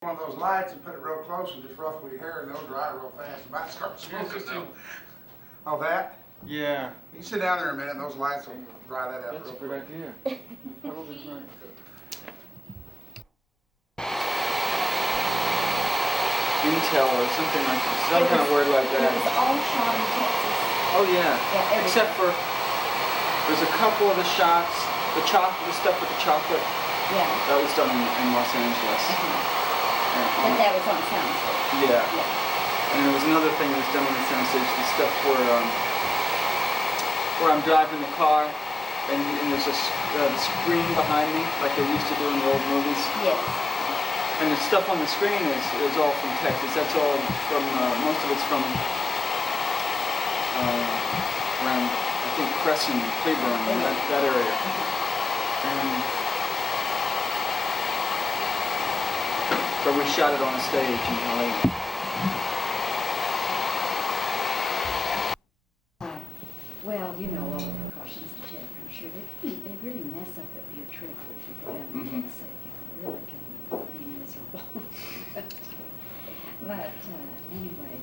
One of those lights and put it real close and just ruffle your hair and they'll dry real fast. About to start smoking. Oh, that? Yeah. You sit down there a minute and those lights will dry that out. That's a real good quick. idea. Probably right. Intel or something like that. Some kind of word like that. It was all shot in Texas. Oh yeah. Yeah, Except for there's a couple of the shots, the stuff with the chocolate. Yeah. That was done in Los Angeles. But that was on soundstage. Yeah. Yeah. And there was another thing that was done on the soundstage, the stuff where I'm driving the car and there's a screen behind me, like they used to do in the old movies. Yes. And the stuff on the screen is all from Texas. That's all from, most of it's from around, I think, Crescent, Byrne, that area. But we shot it on a stage in Hollywood. Well, you know all the precautions to take, I'm sure. They really mess up your trip if you go down and get sick. It really can be miserable. But anyway,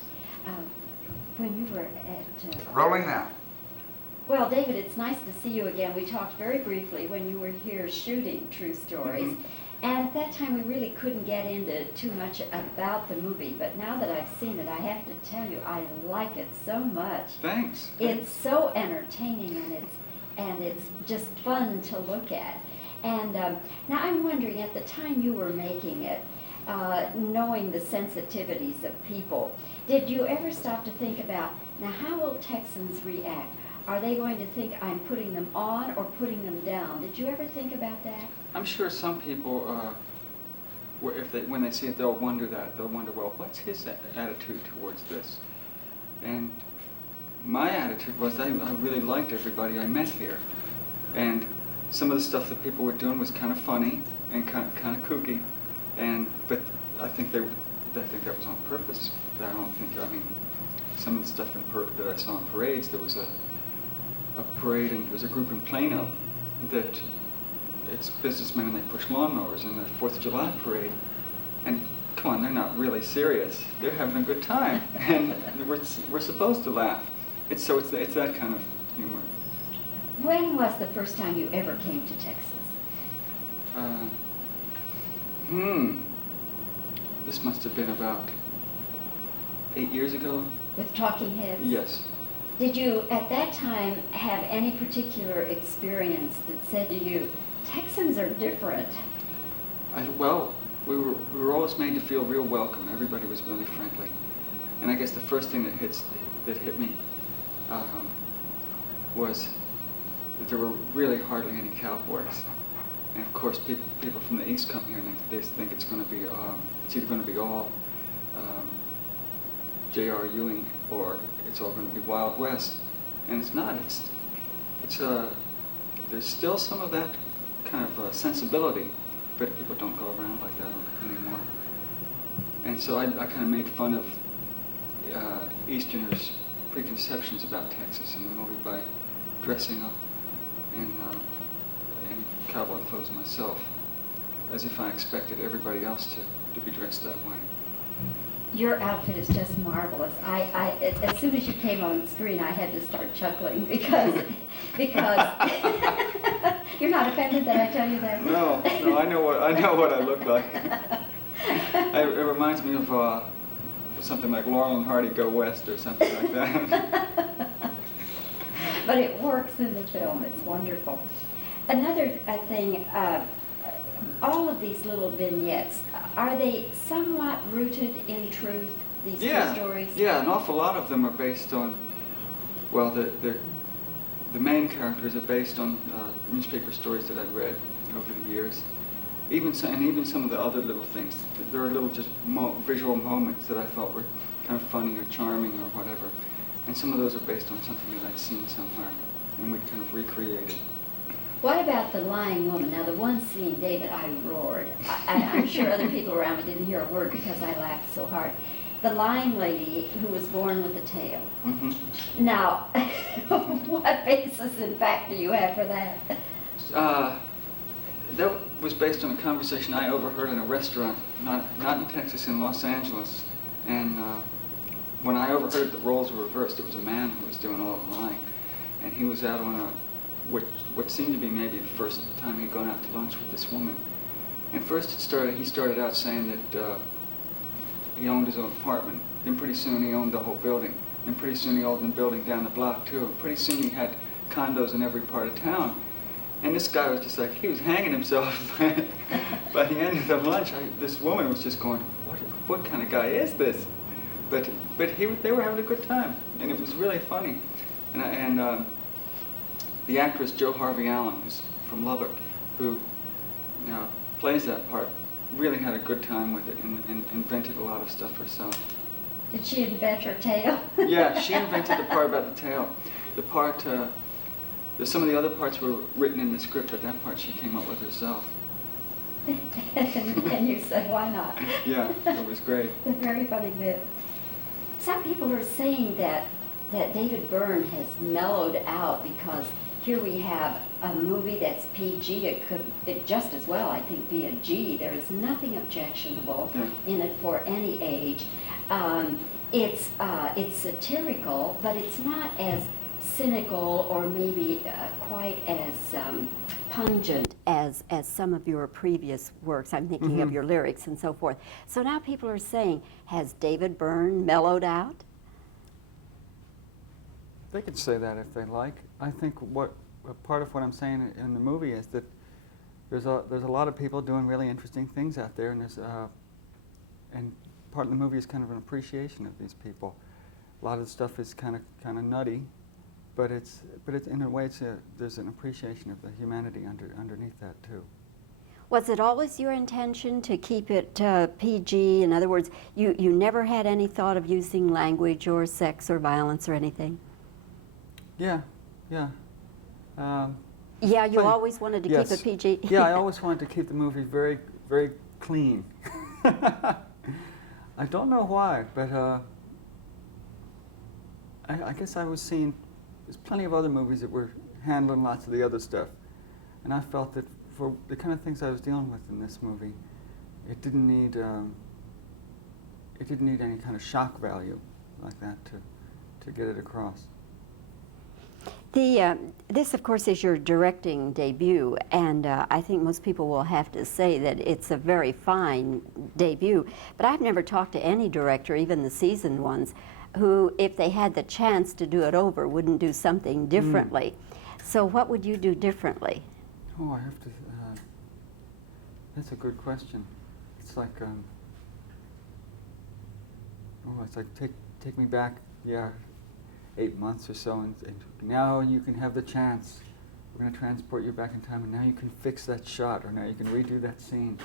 when you were at... Rolling now. Well, David, it's nice to see you again. We talked very briefly when you were here shooting True Stories. And at that time, we really couldn't get into too much about the movie. But now that I've seen it, I have to tell you, I like it so much. Thanks. It's so entertaining, and it's just fun to look at. And now I'm wondering, at the time you were making it, knowing the sensitivities of people, did you ever stop to think about, now how will Texans react? Are they going to think I'm putting them on or putting them down? Did you ever think about that? I'm sure some people, when they see it, they'll wonder that. They'll wonder, well, what's his attitude towards this? And my attitude was I really liked everybody I met here. And some of the stuff that people were doing was kind of funny and kind of kooky. But I think that was on purpose. I don't think, I mean, some of the stuff that I saw in parades, there was a parade, and there's a group in Plano that it's businessmen and they push lawnmowers in the 4th of July parade. And come on, they're not really serious. They're having a good time. And we're supposed to laugh. It's that kind of humor. When was the first time you ever came to Texas? This must have been about 8 years ago. With Talking Heads? Yes. Did you, at that time, have any particular experience that said to you, Texans are different? Well, we were always made to feel real welcome. Everybody was really friendly. And I guess the first thing that hit me was that there were really hardly any cowboys. And of course, people from the East come here and they think it's going to be, it's either going to be all J.R. Ewing or it's all going to be Wild West. And it's not. There's still some of that kind of sensibility, but people don't go around like that anymore. And so I kind of made fun of Easterners' preconceptions about Texas in the movie by dressing up in cowboy clothes myself, as if I expected everybody else to be dressed that way. Your outfit is just marvelous. As soon as you came on screen, I had to start chuckling because you're not offended that I tell you that? No, I know what I look like. It reminds me of something like Laurel and Hardy Go West or something like that. But it works in the film. It's wonderful. Another thing. All of these little vignettes, are they somewhat rooted in truth, these two stories? Yeah, an awful lot of them are based on, well, the main characters are based on newspaper stories that I've read over the years. Even some of the other little things. There are little just visual moments that I thought were kind of funny or charming or whatever. And some of those are based on something that I'd seen somewhere, and we'd kind of recreate it. What about the lying woman? Now, the one scene, David, I roared. I'm sure other people around me didn't hear a word because I laughed so hard. The lying lady who was born with a tail. Now, what basis in fact do you have for that? that was based on a conversation I overheard in a restaurant, not in Texas, in Los Angeles. And when I overheard the roles were reversed, it was a man who was doing all the lying. And he was out on what seemed to be maybe the first time he'd gone out to lunch with this woman. And first he started out saying that he owned his own apartment. Then pretty soon he owned the whole building. Then pretty soon he owned the building down the block too. Pretty soon he had condos in every part of town. And this guy was just like, he was hanging himself. By the end of the lunch, this woman was just going, what kind of guy is this? But they were having a good time, and it was really funny. And the actress Jo Harvey Allen, who's from Lubbock, who plays that part, really had a good time with it and invented a lot of stuff herself. Did she invent her tail? Yeah, she invented the part about the tail. The part, some of the other parts were written in the script, but that part she came up with herself. And you said, why not? Yeah, it was great. A very funny bit. Some people are saying that David Byrne has mellowed out because here we have a movie that's PG. It could just as well, I think, be a G. There is nothing objectionable in it for any age. It's satirical, but it's not as cynical or maybe quite as pungent as some of your previous works. I'm thinking of your lyrics and so forth. So now people are saying, has David Byrne mellowed out? They could say that if they like. I think part of what I'm saying in the movie is that there's a lot of people doing really interesting things out there, and and part of the movie is kind of an appreciation of these people. A lot of the stuff is kind of nutty, but it's in a way there's an appreciation of the humanity underneath that too. Was it always your intention to keep it PG? In other words, you never had any thought of using language or sex or violence or anything? Yeah. Yeah, you always wanted to keep it PG? Yeah, I always wanted to keep the movie very, very clean. I don't know why, but I guess I was seeing, there's plenty of other movies that were handling lots of the other stuff. And I felt that for the kind of things I was dealing with in this movie, it didn't need any kind of shock value like that to get it across. This, of course, is your directing debut, and I think most people will have to say that it's a very fine debut. But I've never talked to any director, even the seasoned ones, who, if they had the chance to do it over, wouldn't do something differently. So what would you do differently? Oh, I have to, that's a good question. It's like, it's like take me back, 8 months or so, and now you can have the chance. We're going to transport you back in time, and now you can fix that shot, or now you can redo that scene.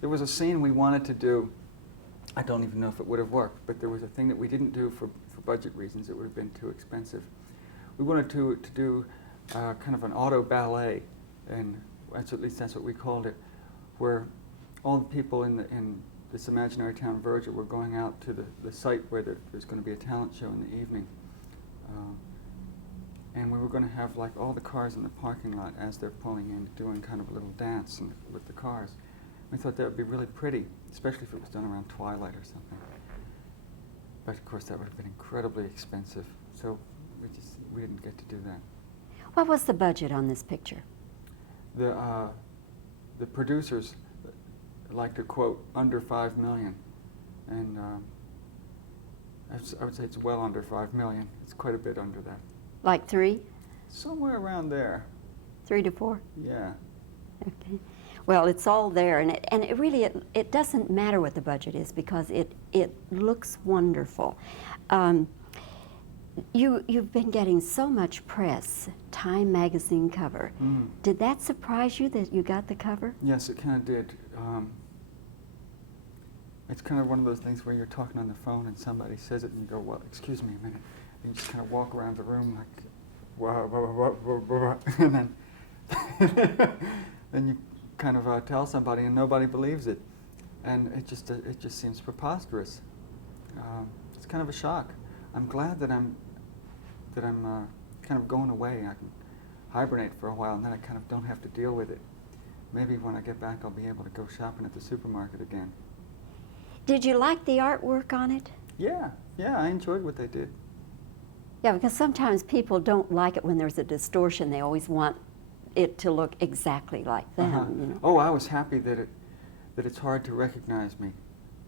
There was a scene we wanted to do. I don't even know if it would have worked, but there was a thing that we didn't do for budget reasons. It would have been too expensive. We wanted to do kind of an auto ballet, and at least that's what we called it, where all the people in this imaginary town, Virgil, were going out to the site where there's going to be a talent show in the evening. And we were going to have like all the cars in the parking lot as they're pulling in, doing kind of a little dance with the cars. We thought that would be really pretty, especially if it was done around twilight or something. But of course that would have been incredibly expensive, so we didn't get to do that. What was the budget on this picture? The producers like to quote under $5 million, and I would say it's well under $5 million. It's quite a bit under that. Like 3? Somewhere around there. 3 to 4? Yeah. Okay. Well, it's all there, and it really it doesn't matter what the budget is because it looks wonderful. You've been getting so much press, Time magazine cover. Did that surprise you that you got the cover? Yes, it kind of did. It's kind of one of those things where you're talking on the phone and somebody says it and you go, well, excuse me a minute. And you just kind of walk around the room like, wow, blah, blah, blah, blah, and then you kind of tell somebody and nobody believes it. And it just seems preposterous. It's kind of a shock. I'm glad that I'm kind of going away. I can hibernate for a while, and then I kind of don't have to deal with it. Maybe when I get back, I'll be able to go shopping at the supermarket again. Did you like the artwork on it? Yeah, I enjoyed what they did. Yeah, because sometimes people don't like it when there's a distortion. They always want it to look exactly like them. You know? Oh, I was happy that it's hard to recognize me.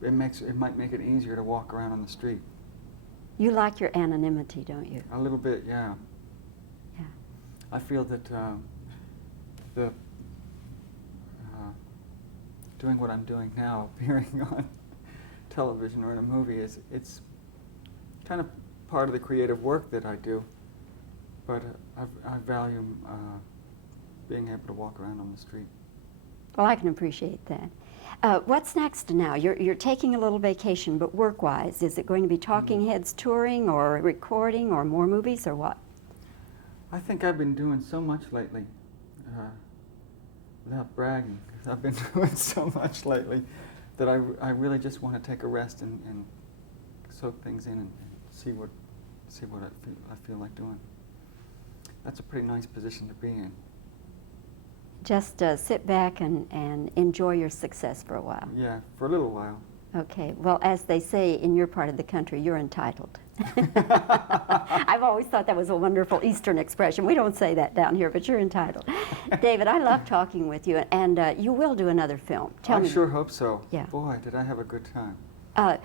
It might make it easier to walk around on the street. You like your anonymity, don't you? A little bit, yeah. Yeah. I feel that doing what I'm doing now, appearing on television or in a movie, it's kind of part of the creative work that I do. But I value being able to walk around on the street. Well, I can appreciate that. What's next now? You're taking a little vacation, but work-wise, is it going to be Talking Heads touring or recording or more movies or what? I think I've been doing so much lately, without bragging. I've been doing so much lately that I really just want to take a rest and soak things in and see what I feel like doing. That's a pretty nice position to be in. Just sit back and enjoy your success for a while. Yeah, for a little while. Okay. Well, as they say in your part of the country, you're entitled. I've always thought that was a wonderful Eastern expression. We don't say that down here, but you're entitled. David, I love talking with you, and you will do another film. Tell me. I sure hope so. Yeah. Boy, did I have a good time.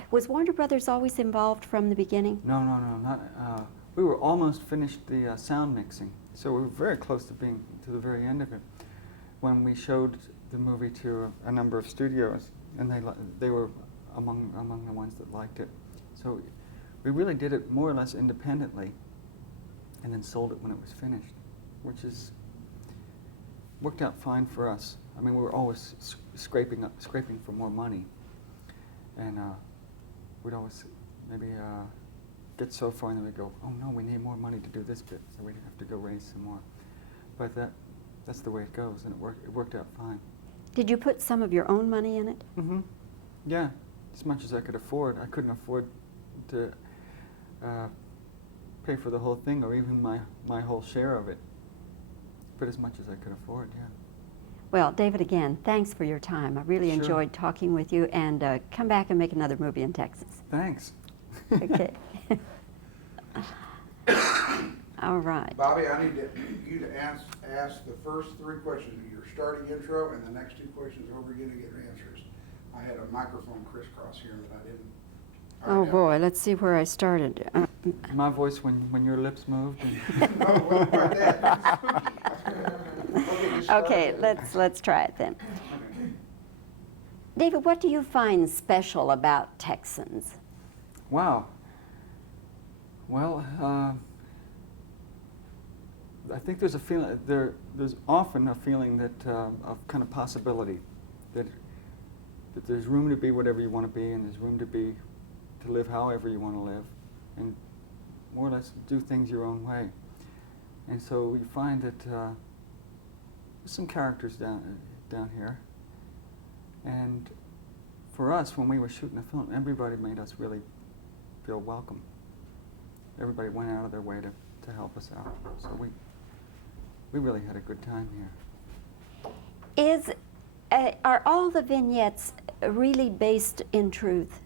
Was Warner Brothers always involved from the beginning? No, not. We were almost finished the sound mixing, so we were very close to being to the very end of it when we showed the movie to a number of studios, and they were among the ones that liked it. So we really did it more or less independently, and then sold it when it was finished, which worked out fine for us. I mean, we were always scraping for more money, and we'd always maybe get so far, and then we'd go, oh no, we need more money to do this bit, so we'd have to go raise some more. But that's the way it goes, and it worked out fine. Did you put some of your own money in it? Mm-hmm. Yeah, as much as I could afford. I couldn't afford to pay for the whole thing, or even my whole share of it. But as much as I could afford, yeah. Well, David, again, thanks for your time. I really enjoyed talking with you, and come back and make another movie in Texas. Thanks. Okay. All right. Bobbie, I need you to ask the first 3 questions of your starting intro, and the next 2 questions over again to get answers. I had a microphone crisscross here that I didn't. Oh boy, let's see where I started. My voice when your lips moved. No, it wasn't quite that. Okay, let's try it then. David, what do you find special about Texans? Wow. Well, I think there's a feeling there's often a feeling that of kind of possibility, that there's room to be whatever you want to be, and there's room to live however you want to live, and more or less do things your own way. And so you find that there's some characters down here, and for us, when we were shooting the film, everybody made us really feel welcome. Everybody went out of their way to help us out, so we really had a good time here. Are all the vignettes really based in truth?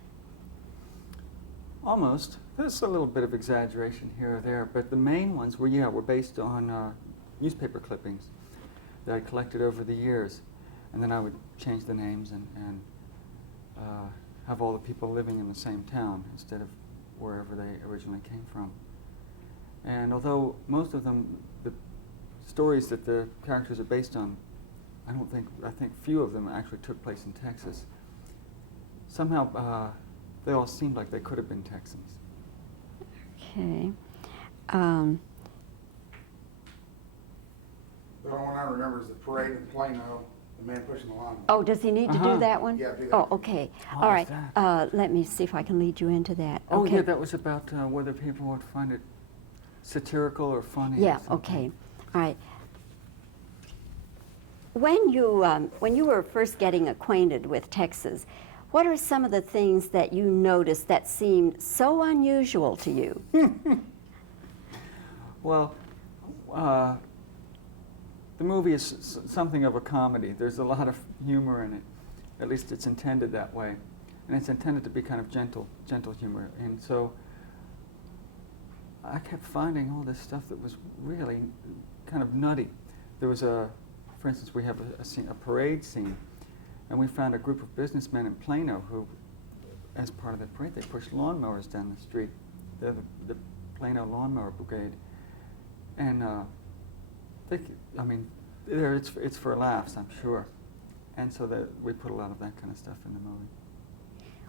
Almost. There's a little bit of exaggeration here or there, but the main ones were based on newspaper clippings that I collected over the years, and then I would change the names and have all the people living in the same town instead of wherever they originally came from. And although most of them, the stories that the characters are based on, I think few of them actually took place in Texas. Somehow they all seemed like they could have been Texans. Okay. The only one I remember is the parade in Plano, the man pushing the lawnmower. Oh, does he need to do that one? Yeah, do that. Oh, okay. All right. Let me see if I can lead you into that. Oh, okay. yeah, that was about whether people would find it satirical or funny. Yeah, or something. okay. All right. When you were first getting acquainted with Texas, what are some of the things that you noticed that seemed so unusual to you? Well, the movie is something of a comedy. There's a lot of humor in it. At least it's intended that way. And it's intended to be kind of gentle humor. And so I kept finding all this stuff that was really kind of nutty. There was for instance, we have a parade scene, and we found a group of businessmen in Plano who, as part of the parade, they pushed lawnmowers down the street. They're the Plano Lawnmower Brigade. And it's for laughs, I'm sure. And so we put a lot of that kind of stuff in the movie.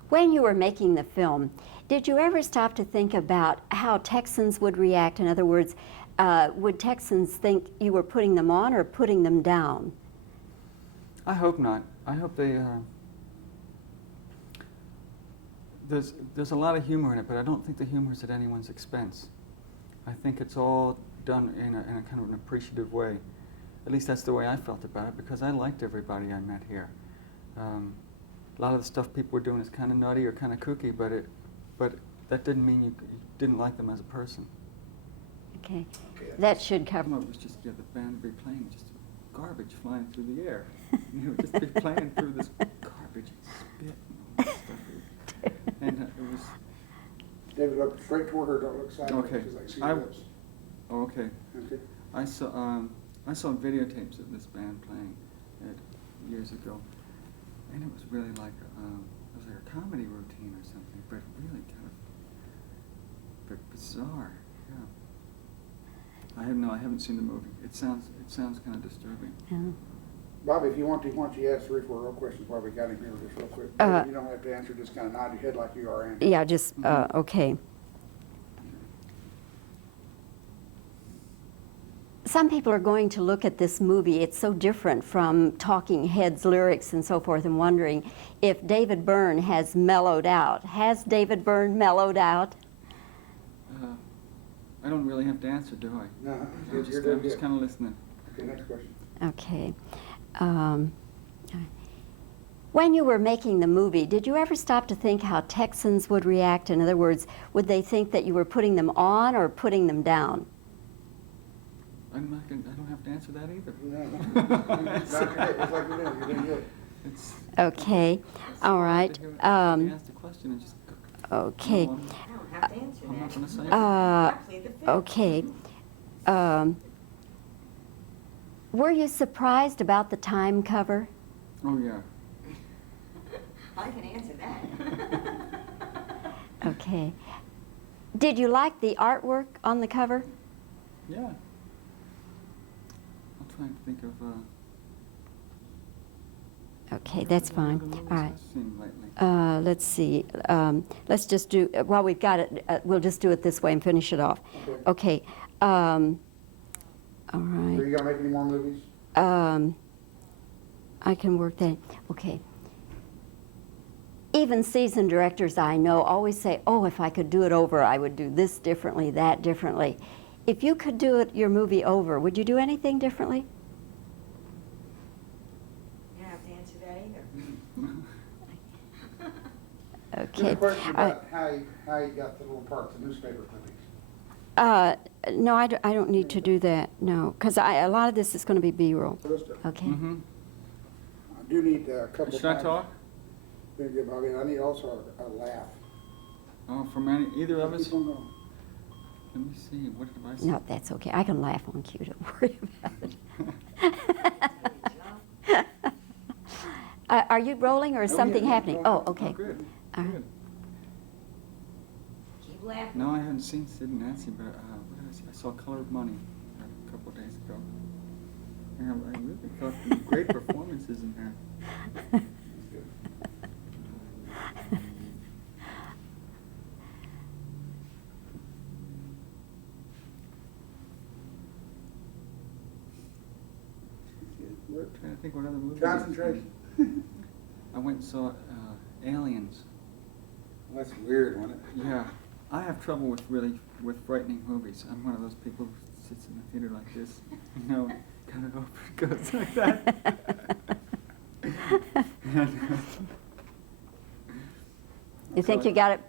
When you were making the film, did you ever stop to think about how Texans would react? In other words, would Texans think you were putting them on or putting them down? I hope not. I hope they. There's a lot of humor in it, but I don't think the humor is at anyone's expense. I think it's all done in a kind of an appreciative way. At least that's the way I felt about it, because I liked everybody I met here. A lot of the stuff people were doing is kind of nutty or kind of kooky, but that didn't mean you didn't like them as a person. Okay, that should cover. It was just the band would be playing just garbage flying through the air. You know, just be playing through this garbage and spit and all that stuff. And it was. David, look straight toward her. Don't look sideways. Okay. Because I see your lips. Oh, okay. Okay. I saw videotapes of this band playing years ago, and it was really like it was like a comedy routine or something, but really kind of bizarre. Yeah. I haven't seen the movie. It sounds kind of disturbing. Yeah. Bobbie, if you want to, why don't you ask 3 or 4 real questions while we got him here just real quick. You don't have to answer, just kind of nod your head like you are answering. Yeah, just, okay. Some people are going to look at this movie, it's so different from Talking Heads lyrics and so forth, and wondering if David Byrne has mellowed out. Has David Byrne mellowed out? I don't really have to answer, do I? No, I'm just kind of listening. Okay, next question. Okay. When you were making the movie, did you ever stop to think how Texans would react? In other words, would they think that you were putting them on or putting them down? I don't have to answer that either. No. It's okay. It's like you're doing good. Okay. All right. You ask the question and just Okay. No, I don't have to answer I'm not that. going to say it. I played the film. Okay. Were you surprised about the Time cover? Oh, yeah. I can answer that. Okay. Did you like the artwork on the cover? Yeah. I'm trying to think of. Okay, that's fine. what movies All right. I've seen lately. Let's see. Let's just do, while we've got it, we'll just do it this way and finish it off. Okay. Okay. All Are right. you going to make any more movies? I can work that. Okay. Even seasoned directors I know always say, oh, if I could do it over, I would do this differently, that differently. If you could do your movie over, would you do anything differently? You don't have to answer that either. Okay. Just a question about how you got the little parts, the newspaper clippings. No, I don't need to do that, no, because a lot of this is going to be B-roll. Okay. Mm-hmm. I do need a couple of Should I times. talk? Very good, Bobbie. I need also a laugh. Oh, from either of us? People know. Let me see. What did I say? No, that's okay. I can laugh on cue. Don't worry about it. Are you rolling or is Oh, something yeah, happening? no, Oh, okay. good. All right. Good. Keep laughing. No, I haven't seen Sid and Nancy, but what did I see? I saw Color of Money a couple of days ago. And I really thought there were great performances in there. I'm trying to think what other movies. Concentration. I went and saw Aliens. Well, that's weird, wasn't it? Yeah, I have trouble with frightening movies. I'm one of those people who sits in the theater like this, you know, kind of open goes like that. You think you got it